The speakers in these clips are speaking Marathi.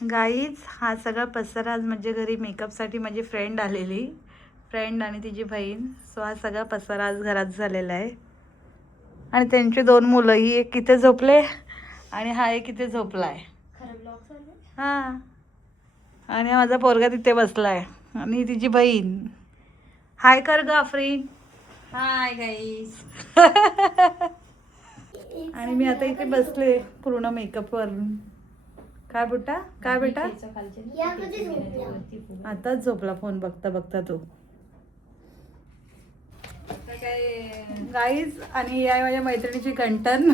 गाईज हा सगळा पसारा आज माझ्या घरी मेकअपसाठी माझी फ्रेंड आलेली, फ्रेंड आणि तिची बहीण. सो हा सगळा पसारा आज घरात झालेला आहे. आणि त्यांची 2 मुलं, ही एक इथे झोपले आणि हा एक इथे झोपलाय. हां, आणि माझा पोरगा तिथे बसलाय आणि तिची बहीण. हाय कर ग आफरीन. Hi guys. आणि मी आता इथे बसले पूर्ण मेकअप करून. काय बेटा, काय बेटा? आताच झोपला फोन बघता बघता तो. गाईज, आणि या माझ्या मैत्रिणीची गंटन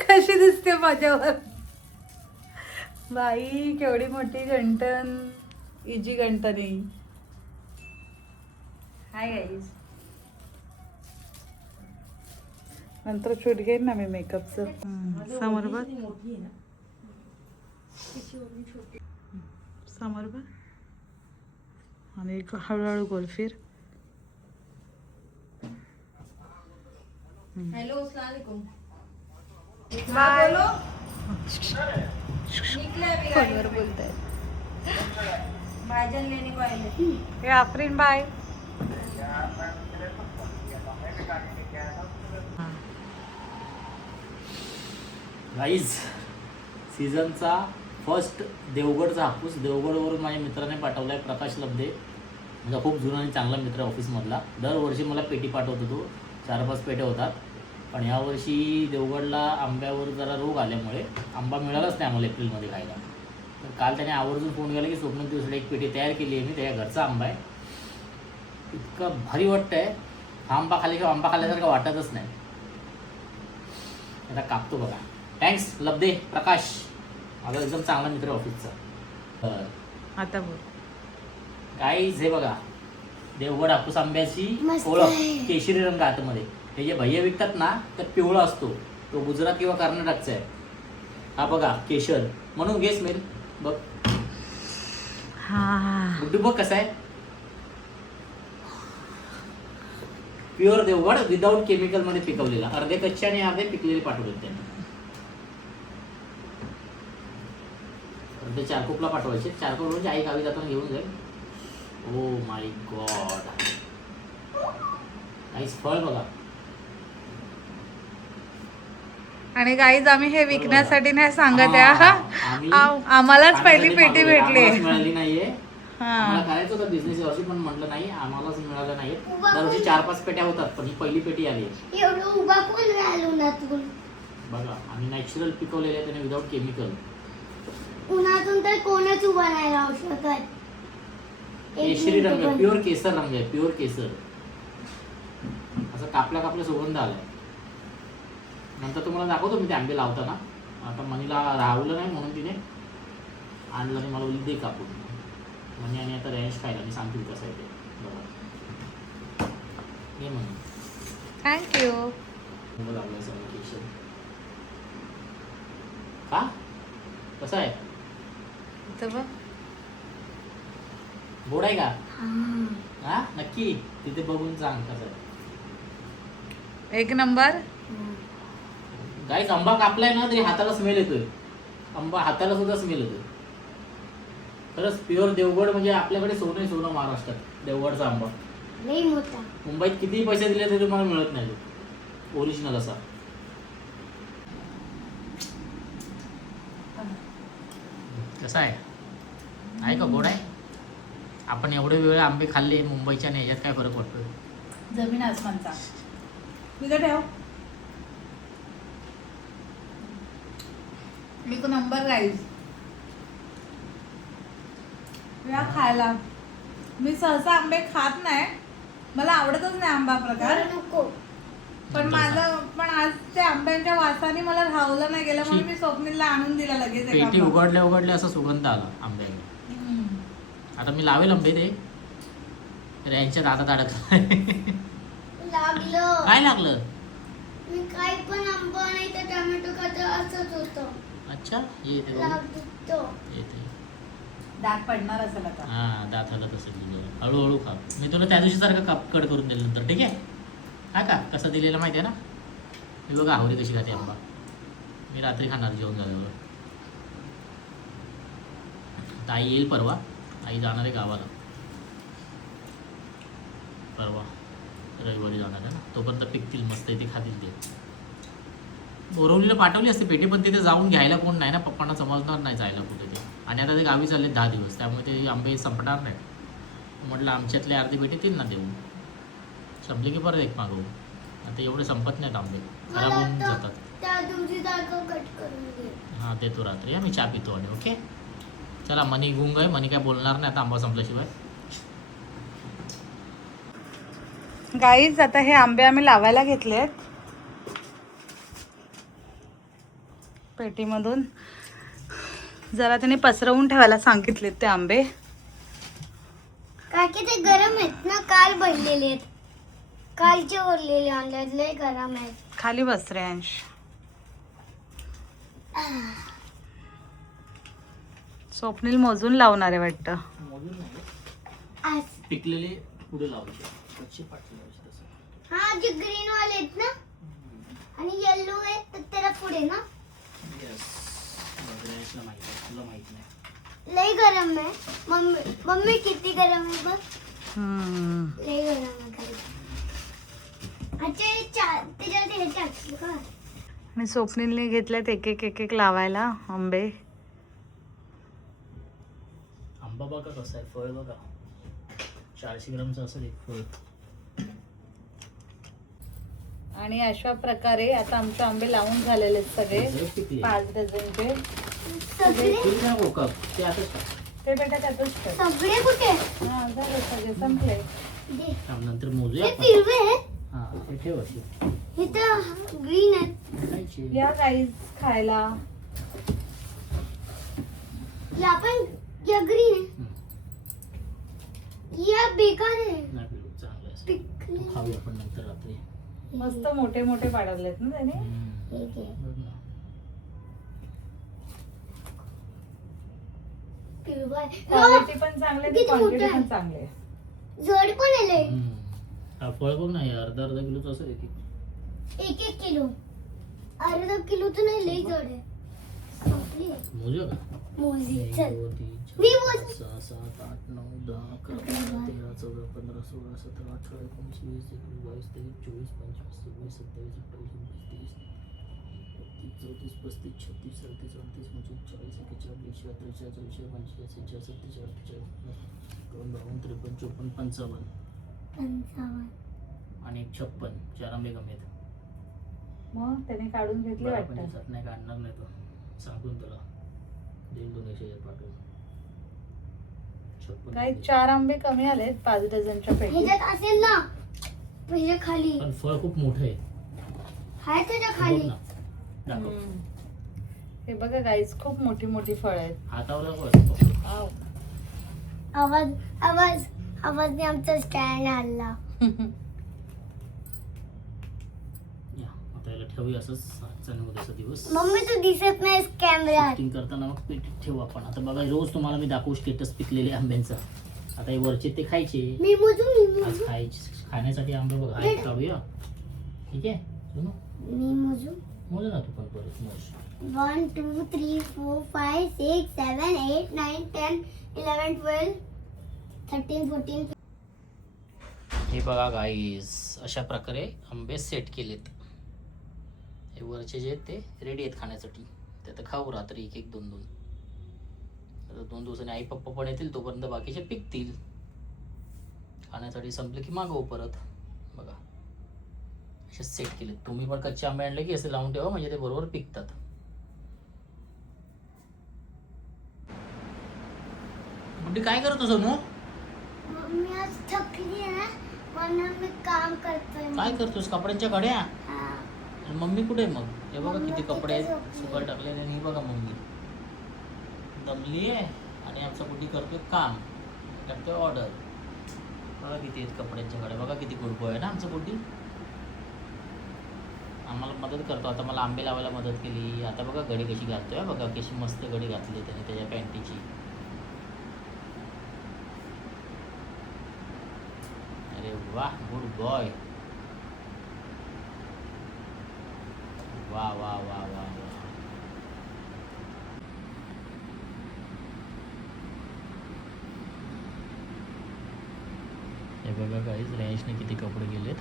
कशी दिसते माझ्यावर. बाई केवढी मोठी गंटन, इजी गंटन आहे. Hi guys. नंतर शूट घेईन ना मी मेकअपचं. समोर बघ, समोर बघ, आणि एक हळूहळू गोल फिर. हेलो, अस्सलाम वालेकुम. बाय. फोनवर बोलताय. भाजन लेने को आए. हे आफरीन बाय. गाईज, सीझनचा फर्स्ट देवगडचा हापूस देवगडवरून माझ्या मित्राने पाठवला आहे, प्रकाश लब्धे. माझा खूप जुना आणि चांगला मित्र ऑफिसमधला. दरवर्षी मला पेटी पाठवतो तो, 4-5 पेट्या होतात. पण यावर्षी देवगडला आंब्यावर जरा रोग आल्यामुळे आंबा मिळालाच नाही आम्हाला एप्रिलमध्ये खायला. तर काल त्याने आवर्जून फोन केला की स्वप्न दिवसाला एक पेटी तयार केली आहे मी, त्याच्या घरचा आंबा आहे. इतकं भारी वाटतं आहे, हा आंबा खाली किंवा आंबा खाल्ल्यासारखं वाटतच नाही. आता कापतो बघा. थँक्स लब्धे प्रकाश, माझा एकदम चांगला मित्र ऑफिसचा. आता बोल. गाईज, हे बघा देवगड हापूस आंब्याची ओळख. केशरी रंग आतमध्ये. हे जे भैया विकतात ना, तर पिवळा असतो, तो गुजरात किंवा कर्नाटकचा आहे. हा बघा केशर, म्हणून घे स्मेल बघ. हा, गुड्डू बघ कसा आहे. प्युअर देवगड, विदाऊट केमिकल मध्ये पिकवलेला. अर्धे कच्चे आणि अर्धे पिकलेले पाठवले त्यांनी. अर्धे चारकोपला पाठवायचे. चारकोप म्हणजे आई गावी जाताना घेऊन जाईल. Oh my God. नाईस फळ बघा. आणि गाईज, आम्ही हे विकण्यासाठी नाही सांगत आहे, आम्हालाच पहिली पेटी भेटली. मिळाली नाहीये. आम्हाला करायचं होतं बिझनेस वर्षी, पण म्हटलं नाही, आम्हालाच मिळालं नाही. दरवर्षी 4-5 पेट्या होतात, पण ही पहिली पेटी आली. बघा, आम्ही नॅचरल पिकवलेले आहे त्याने, विदाऊट केमिकल. उन्हातून तर कोणच उभा नाही राहू शकत. केशरी रंग, प्युअर केसर रंग आहे, प्युअर केसर. असं कापल्या सुगंध आलाय. नंतर तुम्हाला दाखवतो मी ते आंबे लावताना. आता मनीला राहवलं नाही म्हणून तिने आणलं आणि मला बोलली दे कापून. मनी आणि आता रॅश खायला मी सांगतील कसं आहे ते बघा. हे म्हणून थँक्यू. लागलं सगळं केशर. का कसं आहे, गोड आहे का? हा नक्की, तिथे बघून सांग कसं आहे. एक नंबर. गाईस, आंबा कापलाय ना तरी हाताला स्मेल येतोय. आंबा हाताला सुद्धा स्मेल येतोय. खरंच प्युअर देवगड म्हणजे आपल्याकडे सोनं सोनं महाराष्ट्रात. देवगडचा आंबा लई मोठा. मुंबईत कितीही पैसे दिले तरी तुम्हाला मिळत नाही ओरिजिनल असा. कसा आहे का, गोड आहे? आपण एवढे वेळ आंबे खाल्ले मुंबईच्या, आणि ह्याच्यात काय फरक पडतोय? जमीन आसमानचा. तुझं ठेव. एक नंबर गाईज. या खायला मी सहसा आंबे खात नाही, मला आवडतच नाही आंबा प्रकार. नको. पण आज त्या आंब्यांच्या वासाने मला राहवलं नाही गेलं, म्हणून मी स्वप्नीलला आणून दिला लगेच. पेटी उघडले असा सुगंध आला आंब्याने. आता मी लावेल आंबे ते, तर यांच्या दातात अडकलं. लागलं. काय लागलं? मी काय पण आंबा नाही तर टोमॅटो खात असंच होतं. अच्छा, येते येते. दात पडणार असेल आता. हा, दात हलत असेल. हळूहळू खा. मी तुला त्या दिवशी सारखं काप कट करून दिलं नंतर, ठीक आहे? हा का, कसा दिलेला माहिती आहे ना? मी बघा आवडी कशी खाते आंबा. मी रात्री खाणार जेवण झाल्यावर. आई येईल परवा. आई जाणार आहे गावाला परवा, रविवारी जाणार आहे ना. तोपर्यंत पिकतील मस्त, इथे खातील ते. बोरवलीला पाठवली असते पेटी, पण तिथे जाऊन घ्यायला कोण नाही ना, पप्पांना समजणार नाही जायला कुठे ते. आणि आता ते गावी चालले 10 दिवस, त्यामुळे ते आंबे संपणार नाही. म्हटलं आमच्यातले अर्धी पेटी तिला देऊ, संपले की परत एक मागवू. आता एवढे संपत नाहीत आंबे, खराब होऊन जातात. त्या दिवशी जागा कट करून घे. हां देतो रात्री. मी चहा पितो आणि ओके. चला मनी गुंग आहे, मनी काय बोलणार नाही आता आंबा संपल्याशिवाय. गाईज आता हे आंबे आम्ही लावायला घेतले आहेत पेटीमधून. जरा त्याने पसरवून ठेवायला सांगितलेत ते आंबे. काय की ते गरम आहेत ना, काल भरलेले आहेत. कालचे ओरलेले आणले, लय गरम आहेत. खाली बस रे अंश. स्वप्नील मोजून लावणार आहे वाटतं. मोजून नाही, आज पिकलेले पुढे लावायचे, कच्चे पाठी लावायचे तसं. हा जे ग्रीन वाले आहेत ना आणि येलो आहेत तर त्याला पुढे ना. येस, बघायला माहिती आहे, तुला माहित नाही. लय गरम आहे. मम्मी किती गरम आहे बघ. लय गरम आहे खाली. अच्छा हे त्याच्यात हे टाकलं का. आणि स्वप्नीलने घेतल्यात एक एक लावायला आंबे. आंबा बघा कसा आहे, फळ बघा 400 ग्रामचं असेल एक फळ. आणि अशा प्रकारे आता आमचे आंबे लावून झालेले आहेत सगळे, पिकले 5 डझनचे. सगळे ठीक आहे हो का, ते आता ते बेटा त्यातच ठेव. सगळे कुठे हा झाले सगळे संपले. दे. नंतर मोजूया हे आपण. पिवळे आहेत. हा ते ठेव अशी हे तर ग्रीन आहेत. खायची. या गाईज खायला. या पण या ग्रीन आहे. हम्म. या बेकार आहे. नाही पिलू, चांगलं आहे. पिकले. खाऊया आपण नंतर रात्री. मस्त मोठे मोठे पाडवलेत ना त्याने. हे घे. बघ ना. पिवळं आहे. क्वालिटी पण चांगली आहे, किती क्वांटिटी मोठं आहे. पण चांगली आहे. जड पण आहे लय. हा फळ बघ ना, हे अर्धा किलोचं असेल एक. 1 किलो. अर्धा किलो तर नाही, लय जड आहे. संपली. मोजूया का? मोजी 1 चल. 2 3 मी 4 मोज. 5 6 7 8 9 10 11 12 13 14 15 16 17 18 19 20 21 22 23 24 25 26 27 28 29 30 31 32 33 34 35 36 37 38 39 40 41 42 43 44 45 46 47 48 49 50 52 53 54 55 आणि 56. 4 आंबे कमी आहेत. मग त्याने काढून घेतली वाटतं. नाही काढणार नाही तो, सांगून त्याला देईल 200 पाठवून. 56 काही 4 आंबे कमी आलेत 5 डझनच्या पेटी. ह्याच्यात असेल ना पहिले खाली. पण फळ खूप मोठं आहे. हाय त्याच्या बघ खाली. ना, दाखव. हे बघा गाईज खूप मोठी मोठी फळ आहेत. हातावर दाखव. आव. आवाजने आमचा स्टँड हल्ला. या आता याला ठेवूया असंच, आजचा आणि उद्याचा दिवस. मम्मी तू दिसत नाहीस कॅमेऱ्यात. शूटिंग करताना मग पेटीत ठेवू आपण. आता बघा रोज तुम्हाला मी दाखवू स्टेटस पिकलेले आंब्यांचा. आता हे वरचे ते खायचे, मी मोजू आज खाण्यासाठी आंबे बघा आहेत, काढूया. ठीक आहे सुनो, मी मोजू. मोज ना तू पण परत मोज. 1 2 3 4 5 6 7 8 9 10 11 12 13 14. हे बघा गाईज, अशा प्रकारे आंबे सेट केलेत. हे वरचे जे आहेत ते रेडी आहेत खाण्यासाठी. ते आता खाऊ रात्री 1 1 2 2. आता 2 दिवसांनी आई पप्पा पण येतील, तोपर्यंत बाकीचे पिकतील. खाण्यासाठी संपले की मागवू परत. बघा असे सेट केलेत. तुम्ही पण कच्चे आंबे आणले की असे लावून ठेवा, म्हणजे ते बरोबर पिकतात. बुड्डी काय करत होतो मग? मी आज थकली आहे ना, म्हणून मी काम करतोय. काय करतोस? कपड्यांच्या घड्या? हा. आणि मम्मी कुठे आहे मग? हे बघा मम्मी किती कपडे आहेत तिथं झोपली. सुकळ टाकलेले. आणि बघा मम्मी दमली आहे आणि आमचा बुड्डी करतोय काम, करतोय ऑर्डर. बघा किती आहेत कपड्यांच्या घड्या. बघा किती गुडबो आहे ना आमचा बुड्डी. आम्हाला मदत करतो. आता मला आंबे लावायला मदत केली. आता बघा घडी कशी घालतोय. बघा कशी मस्त घडी घातली त्याने त्याच्या पॅन्टीची. अरे वाह, गुड बॉय. वाह वाह वाह वाह वाह. बघा काहीच रॅशने किती कपडे गेलेत.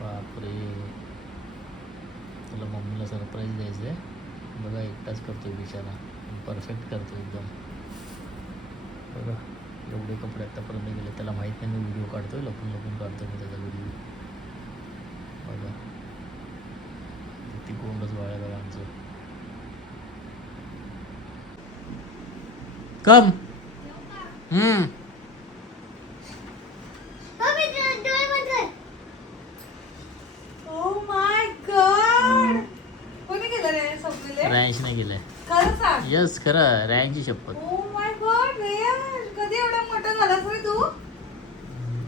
बापरे, त्याला मम्मीला सरप्राईज द्यायचं आहे. बघा एकटाच करतोय बिचारा, परफेक्ट करतो एकदम. बघा एवढे कपडे आत्तापर्यंत गेले. त्याला माहीत नाही मी व्हिडिओ काढतोय, लपून लपून काढतोय मी त्याचा व्हिडिओ. बघा किती कोंडच वाळ्या बघा आमचं. कम मम्मी डोळे बंद कर. ओ माय गॉड, कोणी केलं रे स्वप्नीले? रॅश नाही गेलाय. खरं सांग. यस खरं, रॅनची शपथ. ओ माय गॉड रेयन, कधी एवढा मोठा झालास रे तू?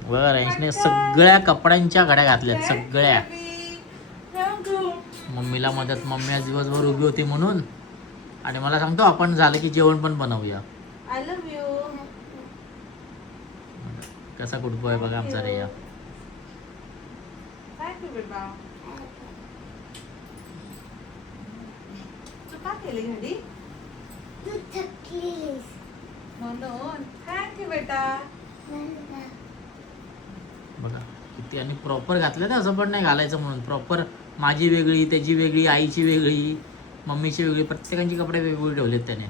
बघा रॅशने सगळ्या कपड्यांच्या घड्या घातल्यात सगळ्या. Thank you. मम्मीला मदत, मम्मी आज दिवसभर उभी होती म्हणून. आणि मला सांगतो आपण झालं की जेवण पण बनवूया. I love you. कसा गुड बॉय बघा आमचा रे या. Thank you बेटा. तू का केली घडी? तू थकलीस. म्हणून थँक यू बेटा. बघा किती, आणि प्रॉपर घातलं तर असं पण नाही घालायचं म्हणून. प्रॉपर माझी वेगळी, त्याची वेगळी, आईची वेगळी, मम्मीची वेगळी, प्रत्येकाची कपडे वेगवेगळे ठेवलेत त्याने.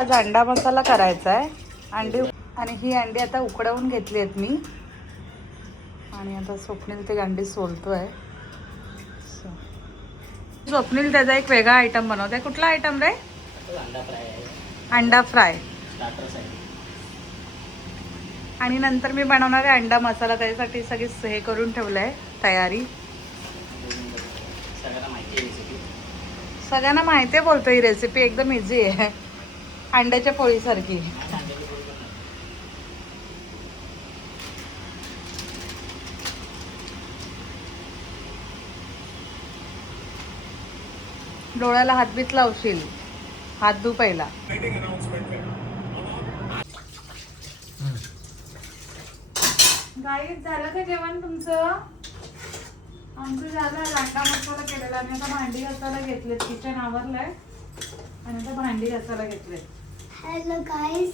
आज अंडा मसाला करायचा आहे. अंडी, आणि ही अंडी आता उकडवून घेतली आहेत मी. आणि आता स्वप्नील ते अंडी सोलतोय. स्वप्नील त्याचा एक वेगळा आयटम बनवतोय. कुठला आयटम रे? अंडा फ्राय आहे, अंडा फ्राय. स्टार्टर्स आहे. आणि नंतर मी बनवणार आहे अंडा मसाला. त्याच्यासाठी सगळी हे करून ठेवलं आहे तयारी. सगळ्यांना माहिती आहे रेसिपी. सगळ्यांना माहिती आहे बोलतो, ही रेसिपी एकदम इझी आहे, अंड्याच्या पोळीसारखी. डोळ्याला हातबीत लावशील, हात धु पहिला. गाईस झालं का जेवण तुमचं? आमचं झालं. अंडा मसाला केलेला. आणि आता भांडी घासायला घेतलेत. किचन आवरलंय आणि आता भांडी घासायला घेतलेत. Hello guys.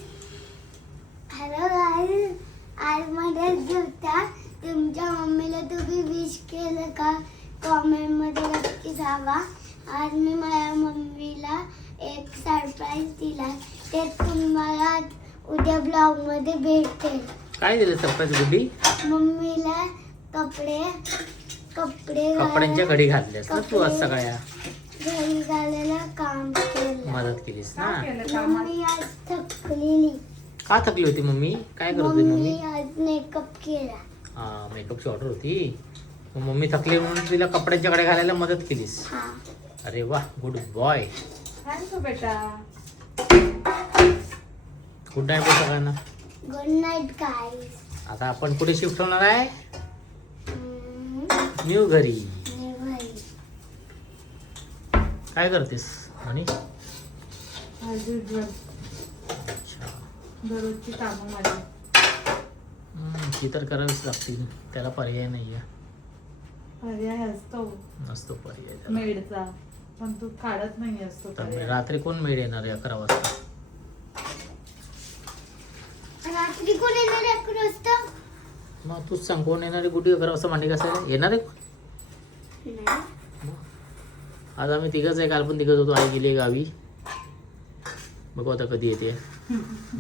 आज माझ्या दिवसा तुमच्या मम्मीला तुम्ही विश केलं का? कॉमेंटमध्ये नक्की सांगा. आज मी माझ्या मम्मीला एक सरप्राईज दिला. ते तुम्हाला उद्या ब्लॉगमध्ये भेटेल. काय दिलं सरप्राईज गुड्डी? मम्मीला कपडे कपड्यांच्या घडी घातल्यास ना तू आज सगळ्या. घरी घालायला काम केलं. मदत केलीस ना. काय केलं कामात? मम्मी आज थकलेली. का थकली होती मम्मी? काय करत होती मम्मी मम्मी? आज मेकअप केला. हा, मेकअपची ऑर्डर होती. मग मम्मी थकली म्हणून तिला कपड्यांच्या घड्या घालायला मदत केलीस. हा. अरे वा, गुड बॉय. थँक्यू बेटा. गुड नाईट सगळ्यांना. Good night guys. आता आपण कुठे शिफ्ट होणार आहे? न्यू घरी. काय करतेस म्हणे? अच्छा, दररोजची कामं माझी. ती तर करावीच लागतील, त्याला पर्याय नाही आहे. पर्याय असतो, नसतो पर्याय त्याला. मेडचा, पण तू काढत नाही असतो तर पर्याय. रात्री कोण मेड येणार आहे 11 वाजता? रात्री कोण येणार आहे 11 वाजता? मग तूच सांग, कोण येणार आहे? कुठे 11 वाजता भांडी घासायला येणार आहे कोण? आज आम्ही तिघच आहे, काल पण तिघच होतो. आई गेली गावी, बघू आता कधी येते.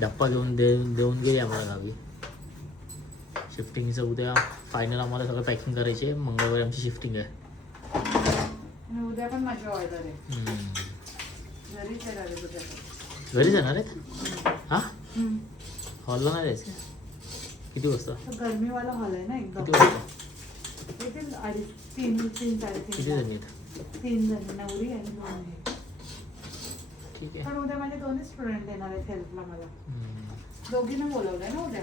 डप्पा घेऊन देऊन गेली आम्हाला गावी. शिफ्टिंगचं उद्या फायनल आम्हाला सगळं पॅकिंग करायचे. मंगळवारी आमची शिफ्टिंग आहे. आणि उद्या पण माझी ऑर्डर आहे. घरीच आहे दादा उद्या. घरी जाणार आहेत? हा, हॉलला नाही जायचं? किती वाजता? तर गरमीवाला हॉल आहे ना एकदम. किती वाजता? येतील 2:30, 3, 3:30. किती जण आहेत? 3 जण, नवरी आणि 2 आहे. ठीक आहे. पण उद्या माझे 2 स्टुडंट येणार आहेत हेल्पला मला. दोघींना बोलवलंय ना उद्या.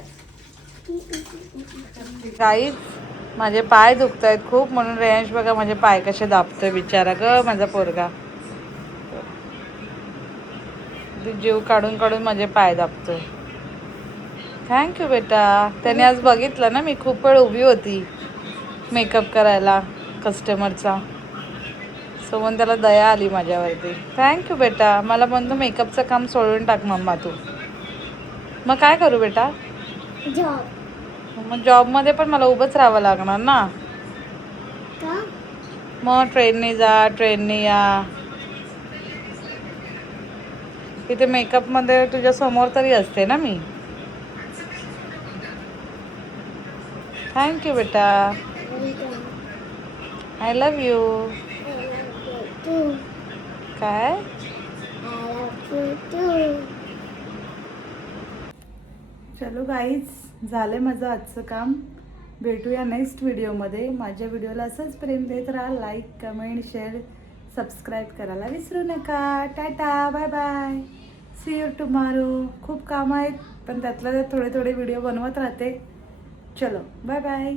गाईज माझे पाय दुखत आहेत खूप, म्हणून रेंज बघा माझे पाय कसे दाबतोय बिचारा ग माझा पोरगा. जीव काढून काढून माझे पाय दाबतोय. थँक्यू बेटा. त्याने आज बघितलं ना, मी खूप वेळ उभी होती मेकअप करायला कस्टमरचा. सो सो म्हणून त्याला दया आली माझ्यावरती. थँक्यू बेटा. मला म्हणतो मेकअपचं काम सोडून टाक मम्मा तू. मग काय करू बेटा? जॉब मग जॉबमध्ये पण मला उभंच राहावं लागणार ना. का? मग ट्रेनने जा, ट्रेनने या. इथे मेकअपमध्ये तुझ्या समोर तरी असते ना मी. थँक्यू बेटा. I love you. काय? चलो गाईज, झालं माझं आजचं काम. भेटूया नेक्स्ट व्हिडिओमध्ये. माझ्या व्हिडिओला असंच प्रेम देत राहा. लाईक, कमेंट, शेअर, सबस्क्राईब करायला विसरू नका. Tata, bye bye, see you tomorrow. खूप कामं आहेत पण त्यातल्या त्यात थोडे थोडे व्हिडिओ बनवत राहते. चलो बाय बाय.